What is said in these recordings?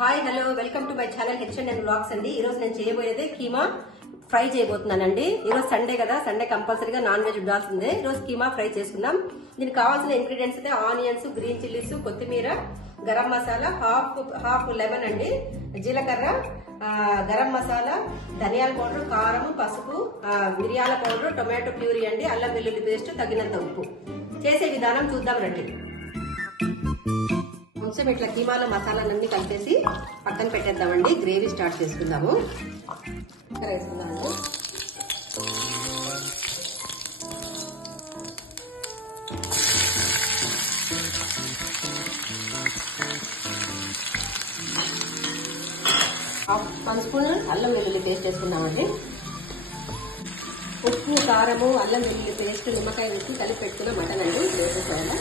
Hi hello welcome to my channel హెచ్ఎండ్ vlogs అండి. ఈ రోజు నేను చేయబోయేది కీమా ఫ్రై చేయబోతున్నానండి. ఈ రోజు సండే కదా, సండే కంపల్సరీగా నాన్ వెజ్ ఉండాల్సిందే. ఈ రోజు కీమా ఫ్రై చేసుకుందాం. దీనికి కావాల్సిన ఇంగ్రీడియంట్స్ అయితే ఆనియన్స్, గ్రీన్ చిల్లీస్, కొత్తిమీర, గరం మసాలా, హాఫ్ లెమన్ అండి, జీలకర్ర, గరం మసాలా, ధనియాల పౌడర్, కారం, పసుపు, మిరియాల పౌడర్, టొమాటో ప్యూరీ అండి, అల్లం వెల్లుల్లి పేస్ట్, తగినంత ఉప్పు. చేసే విధానం చూద్దాం రండి. కొంచెం ఇట్లా కీమాలో మసాలాలన్నీ కలిపేసి పక్కన పెట్టేద్దామండి. గ్రేవీ స్టార్ట్ చేసుకుందాము. వేసుకుందామండి. హాఫ్ 1 స్పూన్ అల్లం వెల్లుల్లి పేస్ట్ వేసుకుందామండి. ఉప్పు, కారము, అల్లం వెల్లుల్లి పేస్ట్, నిమ్మకాయ ఉప్పు కలిపి పెట్టుకున్న మటన్ అండి వేసేసుకోవాలి.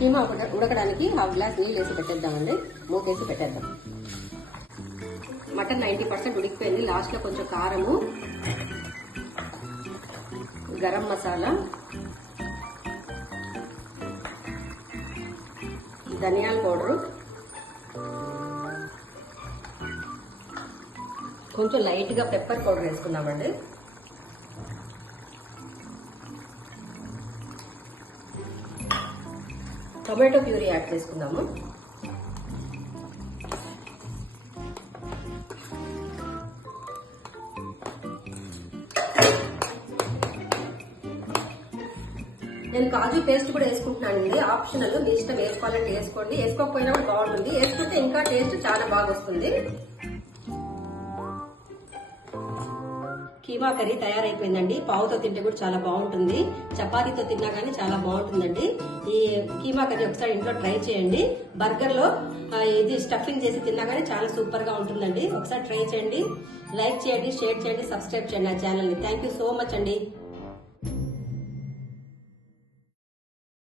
కీమా ఉడకడానికి హాఫ్ గ్లాస్ నీళ్ళు వేసి పెట్టేద్దామండి. మూకేసి పెట్టేద్దాం. మటన్ 90% ఉడికిపోయింది. లాస్ట్ లో కొంచెం కారము, గరం మసాలా, ధనియాల పౌడరు, కొంచెం లైట్ గా పెప్పర్ పౌడర్ వేసుకుందామండి. టొమాటో ప్యూరీ యాడ్ చేసుకుందాము. నేను కాజు పేస్ట్ కూడా వేసుకుంటున్నానండి. ఆప్షనల్, మీ ఇష్టం, వేసుకోవాలంటే వేసుకోండి, వేసుకోకపోయినా కూడా బాగుంటుంది. వేసుకుంటే ఇంకా టేస్ట్ చాలా బాగా వస్తుంది. కీమా కర్రీ తయారైపోయిందండి. పావుతో తింటే కూడా చాలా బాగుంటుంది. చపాతీతో తిన్నా కానీ చాలా బాగుంటుందండి. ఈ కీమా కర్రీ ఒకసారి ఇంట్లో ట్రై చేయండి. బర్గర్ లో ఇది స్టఫింగ్ చేసి తిన్నా కానీ చాలా సూపర్ గా ఉంటుందండి. ఒకసారి ట్రై చేయండి. లైక్ చేయండి, షేర్ చేయండి, సబ్స్క్రైబ్ చేయండి నా ఛానల్ ని. థ్యాంక్ యూ సో మచ్ అండి.